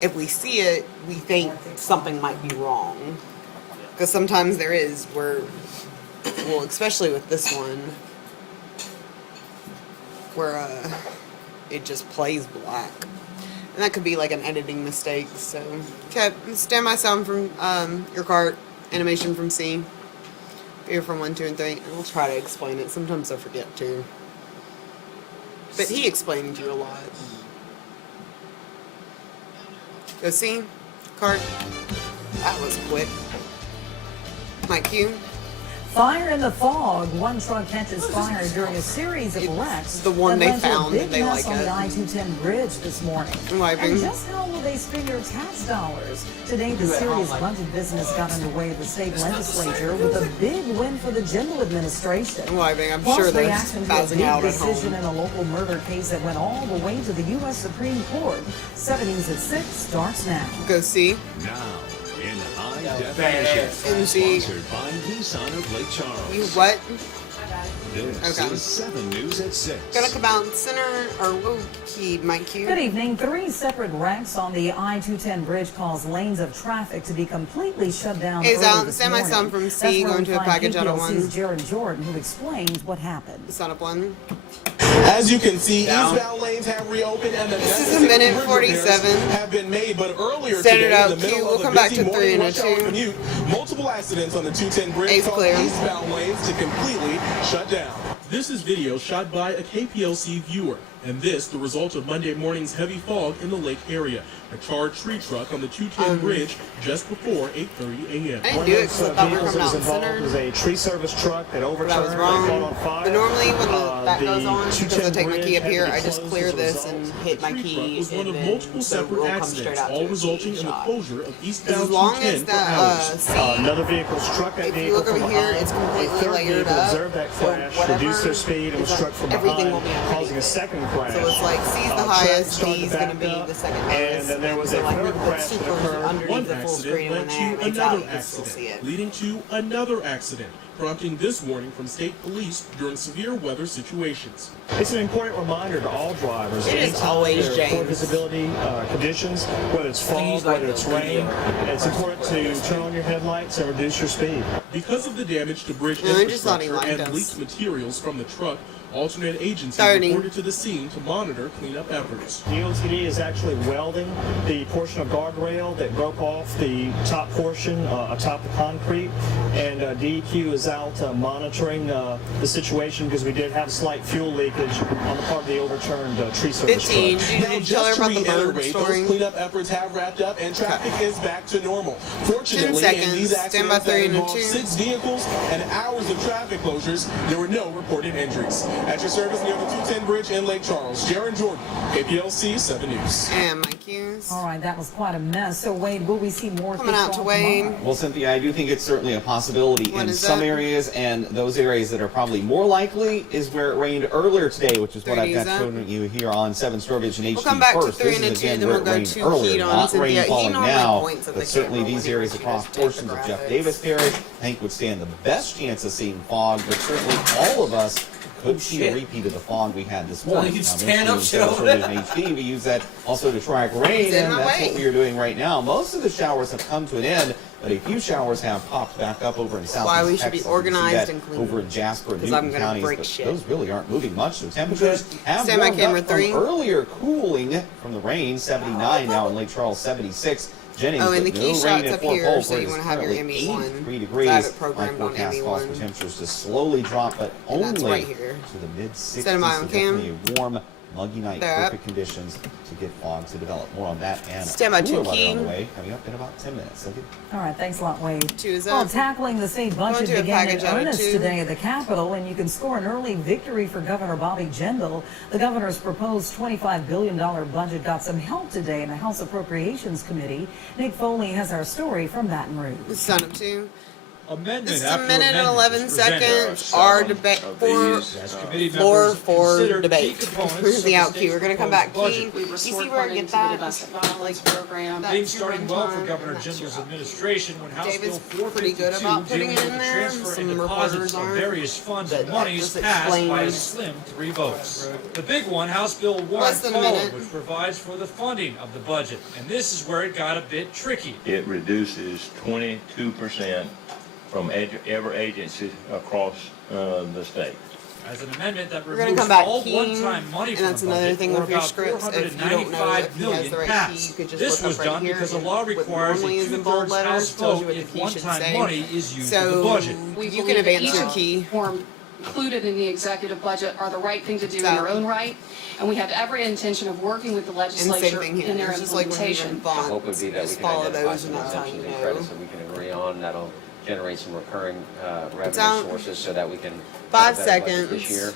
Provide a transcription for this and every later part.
if we see it, we think something might be wrong. Because sometimes there is where, well, especially with this one, where it just plays black. And that could be like an editing mistake. So, okay, stand by sound from your cart, animation from C. Here from 1, 2, and 3. And we'll try to explain it. Sometimes I forget too. But he explained to you a lot. Go see. Card. That was quick. My cue. Fire in the fog. One truck catches fire during a series of wrecks. The one they that led to a found. big They mess like on it. the I-210 bridge this morning. Wiping. And just how will they spend your tax dollars? Today, the serious budget business got underway at the state legislature with a big win for the Jindal administration. Wiping. I'm Plus, sure they're reaction to a spazzing big out at decision home. in a local murder case that went all the way to the U.S. Supreme Court. 7 News at 6 starts now. Go see. Now, in high definition, NC. sponsored by Nissan of Lake Charles. You what? This Okay. is 7 News at 6. Gonna come out center or whoa, key, my cue. Good evening. 3 separate wrecks on the I-210 bridge caused lanes of traffic to be completely shut down. Hey, early Zal, this stand by morning. sound from That's C, where going we to a find package out of KPLC's 1. Jared Jordan, who explains what happened. Son of one. As you can see, eastbound lanes have reopened and the This is a necessary minute bridge 47. repairs have been made. But earlier Standard today, out in the queue. middle We'll of come the back busy to 3 morning and a rush hour 2. commute, multiple accidents on the 210 bridge Ace caused clear. eastbound lanes to completely shut down. This is video shot by a KPLC viewer, and this the result of Monday morning's heavy fog in the lake area. A charred tree truck on the 210 bridge just before 8:30 a.m. I didn't do it because I thought we were coming out center. was a tree service truck that overturned. That was wrong. Caught on fire. But normally when that goes the on, because I 210 take my key bridge up had here, to be I just closed clear as a this result. and hit my The tree truck key, was one and of then multiple the separate roll comes straight accidents, out all to a resulting in the shot. closure of As eastbound long 210 as for that hours. C, Another vehicle struck that if you vehicle look over from here, behind. it's A completely third layered vehicle up. observed that So crash, whatever reduced their speed, and was is struck from everything behind, will be underneath causing a it. second crash. So it's like C's the Truck highest, started D's to going to back be up, the second and lowest. then there was So a like third we put crash that supers occurred. underneath One the full accident screen when led they to it's out, another you can still see accident, it. leading to another accident, prompting this warning from state police during severe weather situations. It's an important reminder to all drivers. It is anytime always there are poor James. visibility conditions, whether it's fog, whether it's rain, it's important to turn on your headlights and reduce your speed. Because of the damage to bridge No, I just thought he infrastructure liked and us. leaked materials from the truck, alternate agencies 30. reported to the scene to monitor cleanup efforts. DOTD is actually welding the portion of guardrail that broke off the top portion atop the concrete, and DEQ is out monitoring the situation because we did have slight fuel leakage on the part of the overturned tree service 15. truck. Did Now, you tell her just to about the bird reiterate, story? those cleanup efforts have wrapped up and traffic is back to normal. Fortunately, 10 in these seconds. Stand by accidents that 3 and a involved 2. 6 vehicles and hours of traffic closures, there were no reported injuries. At your service near the 210 bridge in Lake Charles, Jared Jordan, KPLC 7 News. And my cues. All right, that was quite a mess. So, Wade, will we see more Coming this out to fall Wade. tomorrow? Well, Cynthia, I do think it's certainly a possibility When in is some that? areas, and those areas that are probably more likely is where it rained earlier today, which is what I've 30 got is that? shown you here on 7 Sturbridge and HD We'll come back to first. 3 This and a is 2, again then where we'll it go rained to earlier, heat on not Cynthia. rain He falling normally now, points at the but certainly camera these when he areas wants you across guys to portions take of the Jeff graphics. Davis Parish, I think would stand the best chance of seeing fog, but certainly all of us could see a repeat of the fog we had this morning. you Now, stand up, mentioning 7 show. Sturbridge and HD, we use that also to track rain, It's in and my that's way. what we are doing right now. Most of the showers have come to an end, but a few showers have popped back up over in southeast Why we should be Texas. You can see organized that and clean. over in Jasper and 'Cause I'm Newton gonna counties, break but shit. those really aren't moving much. So temperatures have Stand by warmed camera up from 3. earlier cooling from the rain, 79 now in Lake Charles, 76. Jennings, Oh, and but the key no shots rain at up Fort here, Polk, so where you it's wanna have your currently ME1. 83 I degrees. have it My programmed on forecast calls for ME1. temperatures to slowly drop, but And only that's right here. to the mid-60s. Set 'em out So on cam. definitely a warm, muggy night, They're up. perfect conditions to get fog to develop. More on that and Stand by cooler 2 weather key. on the way coming up in about 10 minutes. Cynthia? All right, thanks a lot, Wade. 2 is Well, up. tackling the state Going budget to a began in package out of earnest 2. today at the Capitol, and you can score an early victory for Governor Bobby Jindal. The governor's proposed $25 billion budget got some help today in the House Appropriations Committee. Nick Foley has our story from Baton Rouge. Son of 2. amendment This is a after minute and amendment 11 was presented. seconds. Our debate for As committee floor members for considered debate. key components Here's of the out state's cue. We're gonna come back. proposed Keen. budget. You see Restored where I funding get to the that? domestic violence program. That Things two starting run well for time, Governor and that's Jindal's your- administration when House David's Bill pretty good 452 about putting dealing it with in the there. transfer Some and deposits reporters of aren't. various funds and That monies just passed by a explains- slim 3 votes. The big one, House Bill Less than a 112, minute. which provides for the funding of the budget. And this is where it got a bit tricky. It reduces 22% from every agency across the state. As an amendment that We're gonna removes come back, all Keen, one-time money and from that's the another budget, thing or with your about scripts. If you don't know if $495 he has million the right key, passed. you could just This look was up right done here, because the and law what requires a normally is in bold two-thirds letters House tells vote you what the if key should one-time say. money is used for the So budget. We you believe can that advance each your key. form included in the executive budget are the right thing to do in So- their own right, and we have every intention of working with the And same legislature thing here. in their It's just like when we implementation. run The hope would bonds, be that we just can follow identify those some and that's how you exemptions and know. credits that we can agree on that'll generate some recurring out. revenue sources so that we can 5 have a better budget seconds. this year,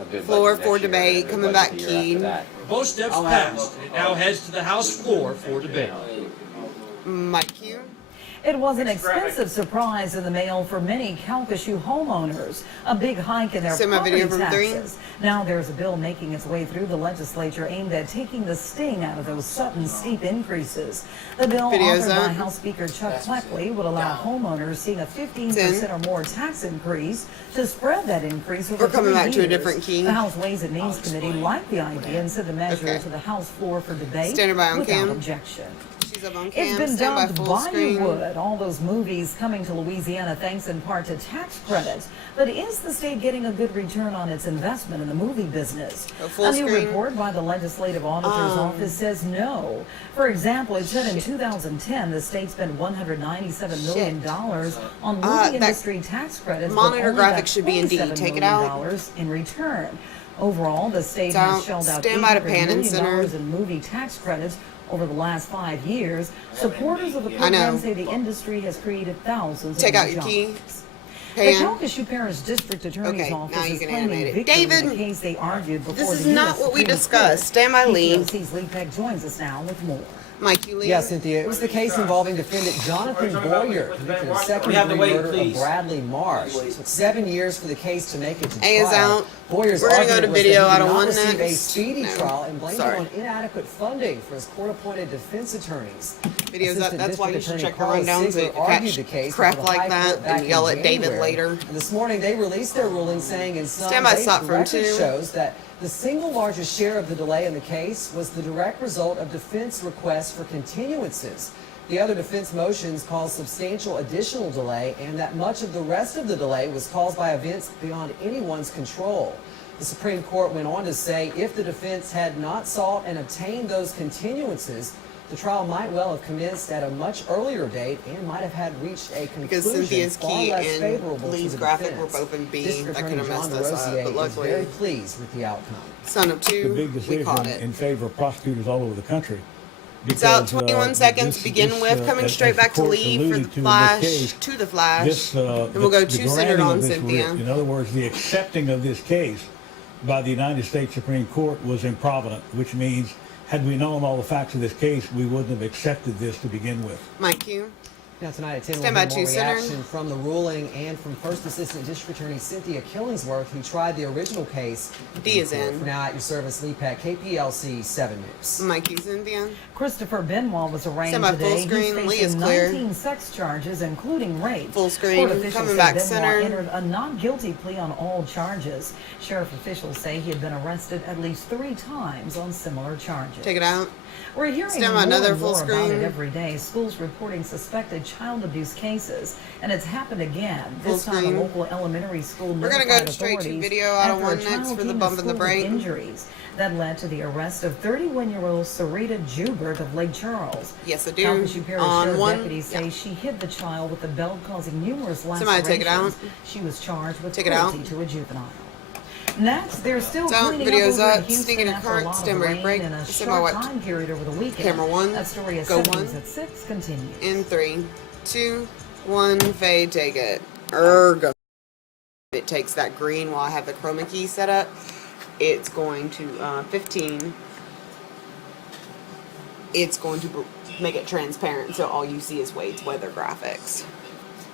a good Floor budget for next year, debate. and a good Coming budget back, the year after Keen. that. Both steps passed. It now heads to the House floor for debate. Mike Q. It was an expensive surprise in the mail for many Calcasieu homeowners, a big hike in their See my property video from 3? taxes. Now there's a bill making its way through the legislature aimed at taking the sting out of those sudden steep increases. The bill Videos authored by up. House Speaker Chuck Cleckley would allow homeowners seeing a 15% or more tax increase to spread that increase over We're coming 3 back to a years. different key. The House Ways and Means Committee liked the idea and sent the measure Okay. to the House floor for debate Standing by on without cam. objection. She's up on cam. It's been Stand by dubbed full screen. Bollywood, all those movies coming to Louisiana thanks in part to tax credits. But is the state getting a good return on its investment in the movie business? A full A new screen. report by the Legislative Auditor's Office says no. For example, it said in 2010 the state spent $197 million on movie that industry tax credits, monitor but only got graphics should be in D. $27 Take it million out. in return. Overall, the state It's has out. shelled out Stand by to $800 pan and million center. in movie tax credits over the last 5 years. Supporters of the I know. program say the industry has created thousands Take of out new your key. jobs. The Pan. Calcasieu Parish District Attorney's Okay, Office now you is can claiming animate it. victory in David, the case they argued before This is the not US what we Supreme discussed. Court. Stand by, Lee. KPLC's Lee Peck joins us now with more. Mike, you leave. Yeah, Cynthia. It was the case involving defendant Jonathan Boyer, convicted of second-degree murder of Bradley Marsh. It took 7 years for the case to make it to A is trial. out. Boyer's We're gonna go argument to was video. that he I did don't not want receive a next. speedy No. trial and blamed Sorry. it on inadequate funding for his court-appointed defense attorneys. Videos up. Assistant That's why you District should Attorney check the Carl rundowns Ziegler and argued catch the case crap before the like High that Court back and yell in at David January. later. And this morning they released their ruling saying in some Stand by, ways stop the for record 2. shows that the single largest share of the delay in the case was the direct result of defense requests for continuances. The other defense motions caused substantial additional delay, and that much of the rest of the delay was caused by events beyond anyone's control. The Supreme Court went on to say if the defense had not sought and obtained those continuances, the trial might well have commenced at a much earlier date and might have had reached a Because conclusion Cynthia's far key less and favorable to Lee's the graphic defense. were both in B. District That could Attorney have John messed us up, DeRosier but is luckily- very pleased with the outcome. Son of The 2. big We caught decision it. in favor of prosecutors all over the country. It's out. Because, 21 seconds. this- Begin this, with. Coming as straight the back to court Lee for alluded the to in this flash. case, To the flash. This, and we'll go the to granting centered of on this Cynthia. writ, in other words, the accepting of this case by the United States Supreme Court was improvident, which means had we known all the facts of this case, we wouldn't have accepted this to begin with. Mike, you. Now tonight at 10 Stand we'll by, hear more 2 center. reaction from the ruling and from First Assistant District Attorney Cynthia Killingsworth, who tried the original case. D is in. For now at your service, Lee Peck, KPLC 7 News. Mike, you, Cynthia. Christopher Benoit was arraigned Stand by full today. screen. He's Lee is facing clear. 19 sex charges, including rape. Full screen. Court officials Coming say back Benoit centered. entered a not guilty plea on all charges. Sheriff officials say he had been arrested at least 3 times on similar charges. Take it out. We're hearing Stand more by another and full more about screen. it every day. Schools reporting suspected child abuse cases, and it's happened again. This Full time, a screen. local elementary school We're gonna notified go straight to authorities video. I don't after a want next child for the came to bump and the school with break. injuries that led to the arrest of 31-year-old Sarita Joubert of Lake Charles. Yes, I do. Calcasieu Parish On Sheriff one. deputies say she hit the child with a belt, causing numerous lacerations. Somebody take it out. She was charged with Take it out. cruelty to a juvenile. Next, they're still It's out. cleaning Video's up over up. in Houston Sneaking a after a current. lot of Stand by rain break. in a Stand by short what? time period over the weekend. Camera 1. That story is Go 7 1. News at 6 continues. In 3, 2, 1. Fade. Take it. Ergo. It takes that green while I have the chroma key set up. It's going to 15. It's going to make it transparent, so all you see is Wade's weather graphics.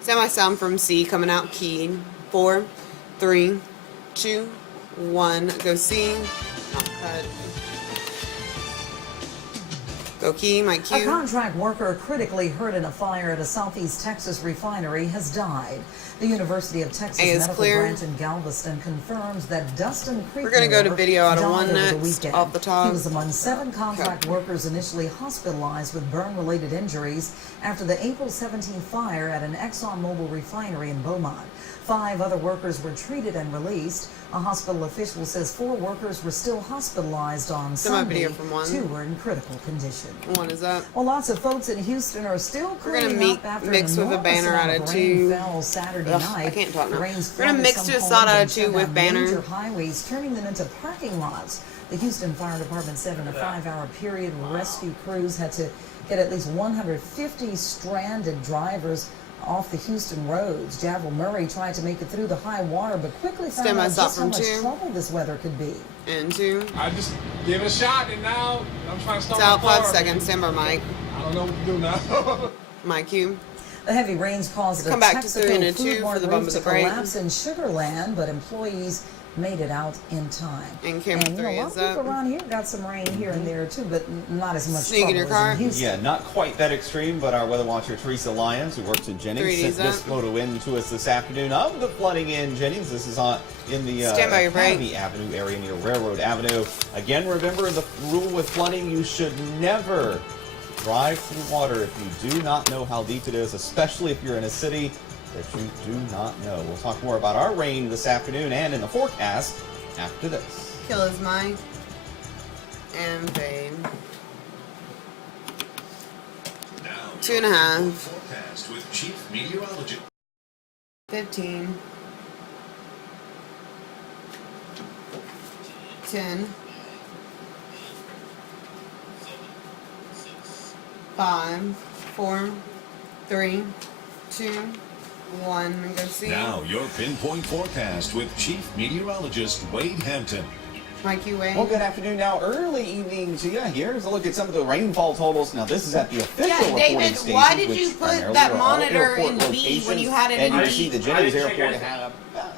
Semi sound from C coming out key. 4, 3, 2, 1. Go C. Not cut. Go key, my A cue. contract worker critically hurt in a fire at a Southeast Texas refinery has died. The University of Texas Medical clear. Branch in Galveston confirms that Dustin Creek We're gonna go to video out of died one over the next, weekend. off the top. He was among 7 contract workers initially hospitalized with burn-related injuries after the April 17 fire at an ExxonMobil refinery in Beaumont. 5 other workers were treated and released. A hospital official says 4 workers were still hospitalized on Sunday. Video from 1. 2 were in critical condition. 1 is up. Well, lots of folks in Houston are still cleaning up after mix an with a enormous banner amount out of of rain 2. fell Saturday night. I can't talk now. The rain's We're gonna flooded mix some to a homes side out and of 2 shut with down banner. major highways, turning them into parking lots. The Houston Fire Department said in a 5-hour period, rescue crews had to get at least 150 stranded drivers off the Houston roads. Javril Murray tried to make it through the high water, but quickly found out just how much trouble this weather could be. And 2. I just give it a shot, and now I'm trying to start. It's out 5 seconds. Stand by, Mike. I don't know what to do now. My cue. The heavy rains caused a Come back to 3 Texaco and a 2 food for mart the bump roof of to the break. collapse in Sugarland, but employees made it out in time. And camera 3 a lot is of people up. around here got some rain here and there too, but not as much Sneak in trouble your as car. in Houston. Yeah, not quite that extreme, but our weather watcher Teresa Lyons, who works in Jennings, 3D's sent this up. photo in to us this afternoon of the flooding in Jennings. This is in the Stand by your break. Academy Avenue area near Railroad Avenue. Again, remember the rule with flooding: you should never drive through water if you do not know how deep it is, especially if you're in a city that you do not know. We'll talk more about our rain this afternoon and in the forecast after this. Kill is mine. And fade. Now, 2.5. forecast with Chief Meteorologist. 15. 10. 5, 4, 3, 2, 1. Go see. Now, your pinpoint forecast with Chief Meteorologist Wade Hampton. Mike, you wait. Well, good afternoon. Now, early evening to you. Here's a look at some of the rainfall totals. Now, this is at the official reporting David, station. why did you which put primarily that are all monitor airport in B locations. when you had it and in you D? see the Jennings Airport had a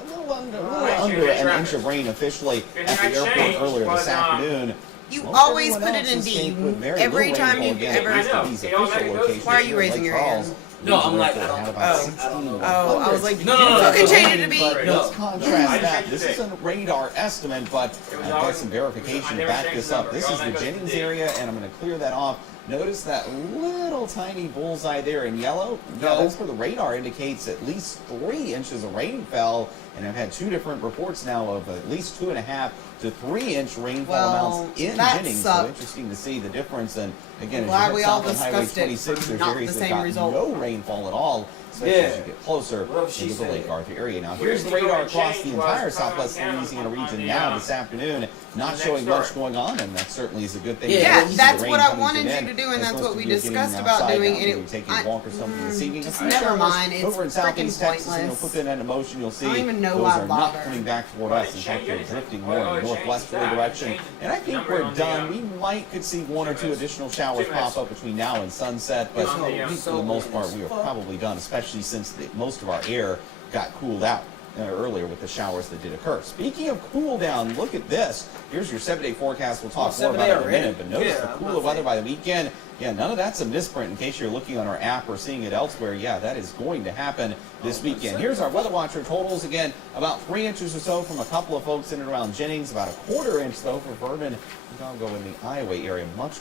little under an inch of rain officially at the airport earlier this afternoon. You Most always everyone put it else in escaped D. with very Every little time rainfall you again, ever. at least at these official locations. Why are you here in raising Lake your Charles. hand? No, I'm like, Had about 16. Oh, I was like, No. you can change it to B. But let's contrast that. This is a radar estimate, but I've got some verification to back this up. This is the Jennings area, and I'm going to clear that off. Notice that little tiny bullseye there in yellow? Yeah, that's where the radar indicates at least 3 inches of rain fell, and I've had 2 different reports now of at least 2.5 to 3 inch rainfall amounts in that Jennings. sucked. So interesting to see the difference. And again, Glad as we you all head south on Highway discussed it 26, for there's not areas the that same got result. no rainfall at all, especially as you get closer into the Lake Arthur area. Now, here's the radar across the entire southwest Louisiana region now this afternoon. Not showing much going on, and that certainly is a good thing. Yeah, See that's the what rain I coming wanted to an you to end, do, and as that's most what of we you are getting discussed about outside doing, now, and maybe taking a walk or something this evening. Just A few never showers mind, it's over in southeast freaking Texas, and you'll pointless. put that into motion. You'll see I don't even know those why are not bother. coming back toward us. In fact, they're drifting more in the northwesterly direction. And I think we're done. We might could see 1 or 2 additional showers pop up between now and sunset, but I think for the most part, we are probably done, especially since most of our air got cooled out earlier with the showers that did occur. Speaking of cool down, look at this. Here's your 7-day forecast. We'll talk more about it in a minute, but notice the cooler weather by the weekend. Yeah, none of that's a misprint. In case you're looking on our app or seeing it elsewhere, yeah, that is going to happen this weekend. Here's our Weather Watcher totals. Again, about 3 inches or so from a couple of folks in and around Jennings. About a 1/4 inch, though, for Vernon and Chicago in the Iowa area. Much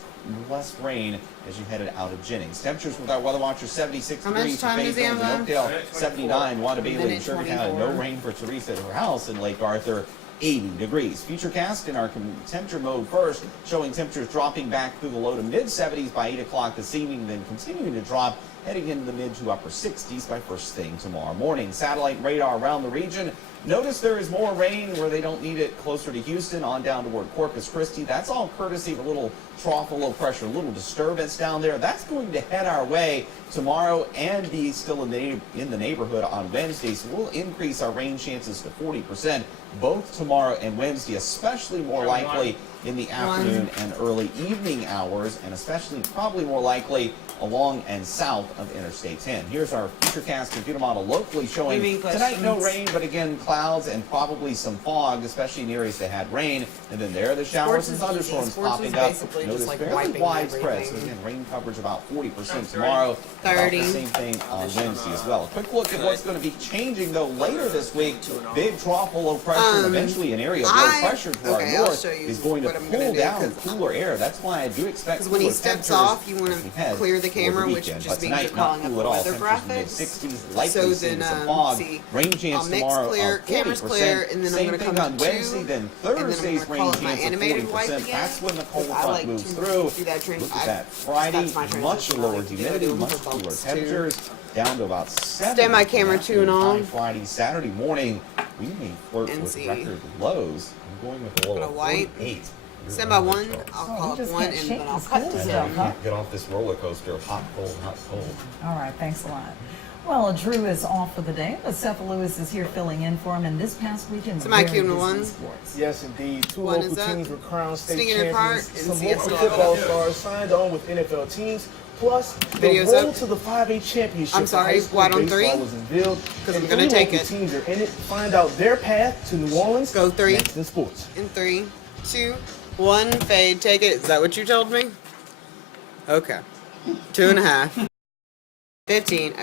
less rain as you headed out of Jennings. Temperatures with our Weather Watcher, 76 How much degrees for time does he Fayetteville and have Oakdale, 79. Wanda Bailey and Minute Sugartown, and no 24. rain for Teresa at her house in Lake Arthur. 80 degrees. Futurecast in our temperature mode first, showing temperatures dropping back through the low to mid 70s by 8 o'clock this evening, then continuing to drop, heading into the mid to upper 60s by first thing tomorrow morning. Satellite and radar around the region. Notice there is more rain where they don't need it closer to Houston, on down toward Corpus Christi. That's all courtesy of a little trough of low pressure, a little disturbance down there. That's going to head our way tomorrow and be still in the neighborhood on Wednesday. So we'll increase our rain chances to 40% both tomorrow and Wednesday, especially more likely in the afternoon and early evening hours, and especially probably more likely along and south of Interstate 10. Here's our Futurecast computer model locally showing tonight no rain, but again clouds and probably some fog, especially in areas that had rain. And then there are the showers and thunderstorms popping up. Notice fairly widespread. So again, rain coverage about 40% tomorrow. 30. About the same thing on Wednesday as well. A quick look at what's going to be changing though later this week. Big trough of low pressure, and eventually an area of low pressure to our north is going to pull down cooler air. That's why I do expect when he steps off, you want to clear the camera, which just means you're calling up the weather graphics. Mid-60s, likely So seeing then, some fog. see, Rain chance I'll mix tomorrow clear, of 40%. camera's clear, and then I'm Same going to thing come on to Wednesday, 2, then and then I'm Thursday's gonna call rain it my chance of animated wipe 40%. again. That's when the cold I front like moves to through. do that train. Look at that. Friday, That's my much transition. lower I like to do humidity, it much for cooler boats, too. temperatures, down to about 7. Stand by camera 2 and all. Friday, Saturday morning, we may flirt And with see. record lows. I'm going with a low Gonna of wipe. 48. Stand by 1, I'll Oh, call you up just 1, can't and shake then I'll this cut cool to stuff, 0. huh? Get off this roller coaster of hot, cold, hot, cold. All right, thanks a lot. Well, Drew is off for the day, but Seth Lewis is here filling in for him. And this past weekend, Somebody very cue busy one. in sports. Yes, indeed. Two One local is up. teams were crowned state Sting in your cart champions. and Some see us local still football have it. stars signed on with NFL teams. Plus, the Video's road up. to the 5A championship. I'm sorry, for high school wide on baseball 3? was unveiled, 'Cause I'm and gonna 3 take local it. teams are in it. Find out their path to New Orleans. Go 3. Next in sports. In 3, 2, 1, fade, take it. Is that what you told me? Okay. 2.5. 15.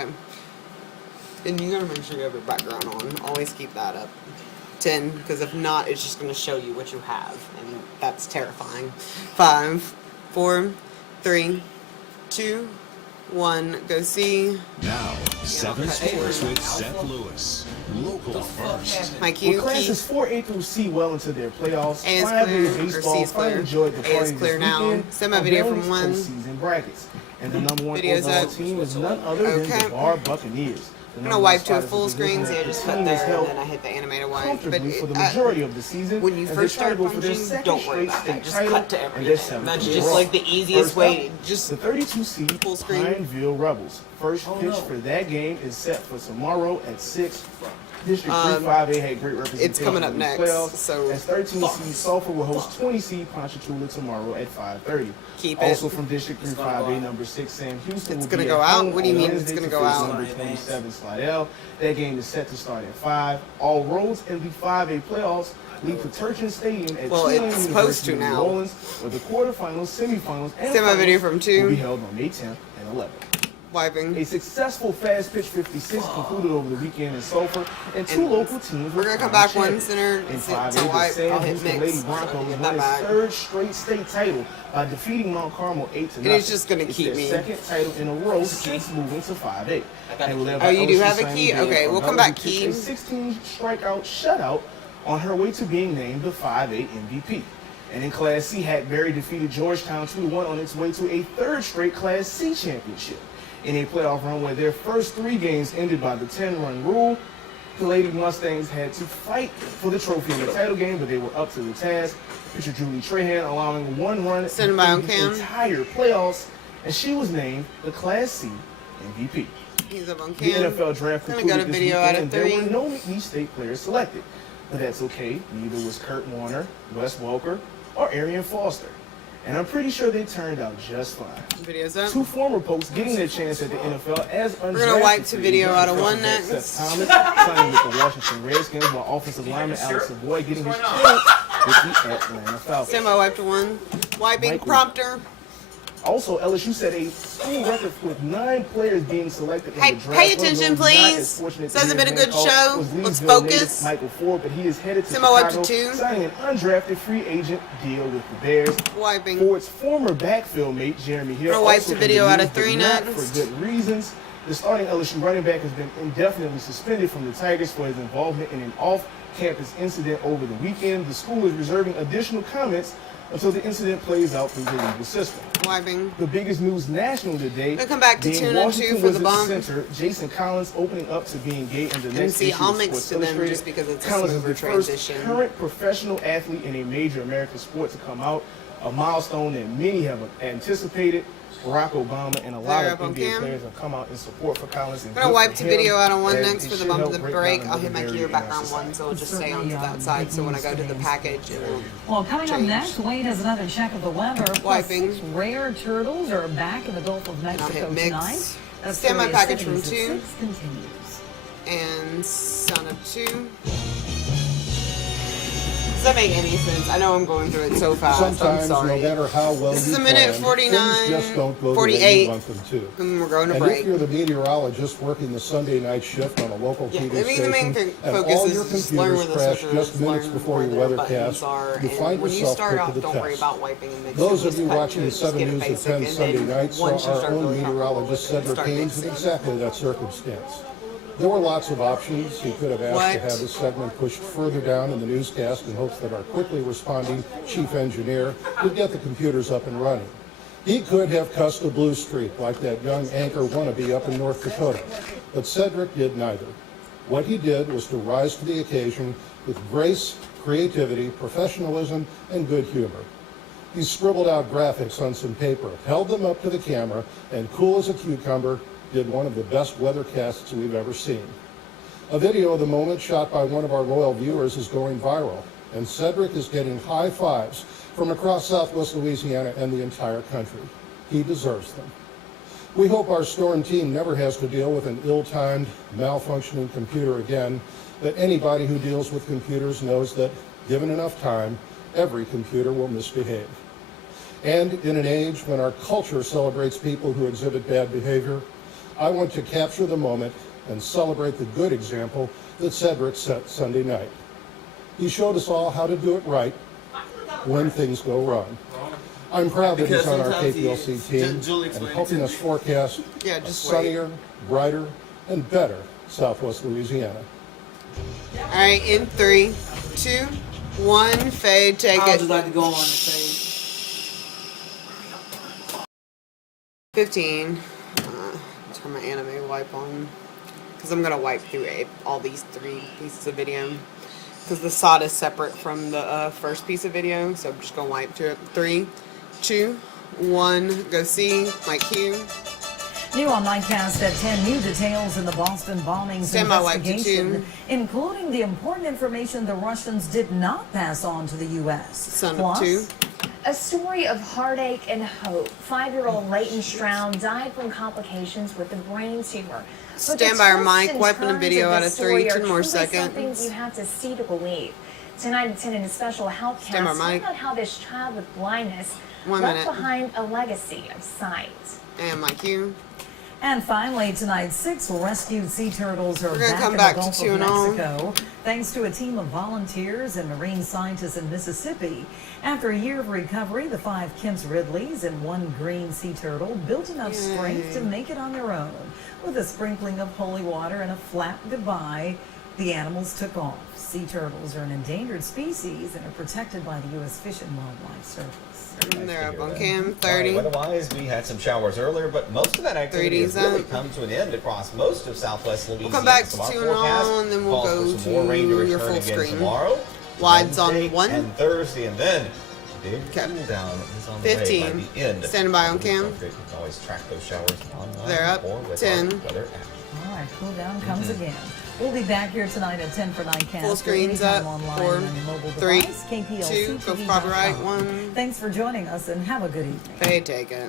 And you gotta make sure you have your background on. Always keep that up. 10, because if not, it's just gonna show you what you have, and that's terrifying. 5, 4, 3, 2, 1. Go see. Now, 7 okay. Sports with Seth Lewis. Local first. My cue. With classes 4A through C well into their playoffs, A is 5A clear, or baseball C is clear. finally enjoyed the A is party clear this now. weekend, Send my video unveiling from one. its postseason brackets. And the number 1 Video's overall up. team is none other than Okay. the Bar Buccaneers. I'm gonna wipe to a full screen, so I just cut there, and then I hit the animated wipe. But comfortably for the majority of the season. when you as first they try to start go for their punching, second don't worry straight about state that. Just title cut to and their everything. 7th That's in a just row. like the easiest First way. up, Just the 32 seed full screen. Pineville Rebels. First pitch for that game is set for tomorrow at 6. District 3 5A had great representation. it's coming up in the next, playoffs, so as 13 seed Sulphur will host 20 seed Ponchatoula tomorrow at 5:30. Keep it. Also from District 3 5A, number 6 Sam Houston It's will gonna be go at out? home What do you on mean it's Wednesday gonna to go face out? Number 27 Slidell. That game is set to start at 5. All roads in the 5A playoffs lead to Turchin Stadium at Well, Tulane it's University supposed to in New now. Orleans, where the quarterfinals, semifinals, and Send my video finals from 2. will be held on May 10th and 11th. Wiping. A successful fast pitch 56 concluded over the weekend in Sulphur, and 2 local teams were We're gonna come crowned back one champions. center In to 5A, the wipe. Sam I'll hit Houston mix. Lady Broncos Get won that its back. 3rd straight state title by defeating Mount Carmel 8-0. And it's just gonna It's keep their me. 2nd title in a row since moving to 5A. They were led Oh, by you do LSU have a signing key? Dale Okay, we'll come Carmella, back, who pitched key. a 16 strikeout shutout on her way to being named the 5A MVP. And in Class C, Hackberry defeated Georgetown 2-1 on its way to a 3rd straight Class C championship. In a playoff run where their first 3 games ended by the 10-run rule, the Lady Mustangs had to fight for the trophy in the title game, but they were up to the task. Pitcher Julie Trahan allowing 1 run Send by on in cam. the entire playoffs, and she was named the Class C MVP. He's up on The cam. NFL draft Gonna concluded go to this video weekend, out of and there 3. were no East State players selected. But that's okay. Neither was Kurt Warner, Wes Welker, or Arian Foster. And I'm pretty sure they turned out just fine. Video's up. 2 former Pokes getting their chance at the NFL as undrafted. We're gonna wipe to free video agents. out of 1 Seth next. Thomas signing with the Washington Redskins, while offensive lineman Alex Savoy getting his chance with the Atlanta Falcons. Semi wipe to 1. Wiping. Michael. Prompter. Also, LSU set a school record with 9 players being selected in Hey, the draft. pay One of attention, those not please. as fortunate This to hasn't hear been a his good name called show. was Let's Leesville focus. native Michael Ford, but he is headed to Semi wipe to Chicago, 2. signing an undrafted free agent deal with the Bears. Wiping. Ford's former backfield mate, Jeremy Hill, Gonna wipe also the video in out the of news, 3 but not next. for good reasons. The starting LSU running back has been indefinitely suspended from the Tigers for his involvement in an off-campus incident over the weekend. The school is reserving additional comments until the incident plays out through the legal system. Wiping. The biggest news nationally today. We'll come back to being 2 and 2 Washington for the Wizards bump. center Jason Collins opening up to being gay in the next see, issue I'll of mix Sports to them Illustrated. just because it's a Collins is smoother the first transition. current professional athlete in a major American sport to come out, a milestone that many have anticipated. Barack Obama and a lot There of up on NBA cam. players have come out in support for Collins. I'm gonna wipe to video out on one next for the bump of the break. I'll hit my gear background one, so it'll just stay onto that side. So when I go to the package, it will. Well, coming up next, Wade has another check of the weather. Plus, Wiping. 6 rare turtles are back in the Gulf of Mexico hit mix. tonight. That's Stand by 30 package from 70s 2. at 6 continues. And son of 2. Does that make any sense? I know I'm going through it so fast. Sometimes, I'm sorry. no matter how well This you is a minute plan, 49, things just don't go 48. the way you want them to. And we're going to And break. if you're the meteorologist working the Sunday night shift on a local TV I mean, the main station, and focus all is your just learn computers where the crash switches, just minutes learn before where your the buttons weathercast, are, you and find when you yourself start put off, to the don't worry test. about wiping and mixing. Those of Just you cut watching into the it, 7 just get a News at basic, 10 and Sunday then night saw once you our start own really meteorologist Cedric start Haynes in mixing. exactly that circumstance. There were lots of options. He could have asked to have this segment pushed further down in the newscast in hopes that our quickly responding chief engineer would get the computers up and running. He could have cussed a blue streak like that young anchor wannabe up in North Dakota, but Cedric did neither. What he did was to rise to the occasion with grace, creativity, professionalism, and good humor. He scribbled out graphics on some paper, held them up to the camera, and cool as a cucumber, did one of the best weathercasts we've ever seen. A video of the moment shot by one of our loyal viewers is going viral, and Cedric is getting high fives from across Southwest Louisiana and the entire country. He deserves them. We hope our storm team never has to deal with an ill-timed, malfunctioning computer again, but anybody who deals with computers knows that, given enough time, every computer will misbehave. And in an age when our culture celebrates people who exhibit bad behavior, I want to capture the moment and celebrate the good example that Cedric set Sunday night. He showed us all how to do it right when things go wrong. I'm proud that he's on our KPLC team and helping us forecast a sunnier, brighter, and better Southwest Louisiana. All right, in 3, 2, 1, fade, take I it. would just like to go on and say 15. Turn my anime wipe on, because I'm gonna wipe through all these 3 pieces of video, because the SOT is separate from the first piece of video, so I'm just gonna wipe through it. 3, 2, 1, go see my cue. New on Nightcast at 10, new details in the Boston bombings Stand by, wipe to investigation, 2. including the important information the Russians did not pass on to the U.S. Son of 2. A story of heartache and hope. 5-year-old Leighton Stroud died from complications with a brain tumor. But Stand the by our twists mic, and wiping the turns video of out the of 3, story 2 are more truly seconds. Something you have to see to believe. Tonight at 10 in a special health Stand by cast, talk mic. about how this child with blindness 1 left minute. behind a legacy of sight. And my cue. And finally, tonight, 6 rescued sea turtles are We're gonna back come in back the to Gulf 2 of and all. Mexico, thanks to a team of volunteers and marine scientists in Mississippi. After a year of recovery, the 5 Kemp's Ridleys and 1 green sea turtle built enough strength to make it on their own. With a sprinkling of holy water and a flap goodbye, the animals took off. Sea turtles are an endangered species and are protected by the U.S. Fish and Wildlife Service. And they're up on cam. All right, 30. weather-wise, we had some showers earlier, but most of that activity has 30's really up. come to an end across most of Southwest Louisiana. We'll come back to So our 2 and all, and then we'll calls go for some more rain to to your return full again screen. tomorrow, Wides on Wednesday, 1. and Thursday, and then big cool down is on the way 15. by the end. Standing by on of the week. cam. Don't forget, you can always track those showers online They're up. or with 10. our weather app. All right, cool down comes again. We'll be back here tonight at 10 for Nightcast. Full screen's anytime up. online 4, on your mobile 3, device, 2, go KPLC-TV.com. copyright 1. Thanks for joining us and have a good evening. Fade, take it.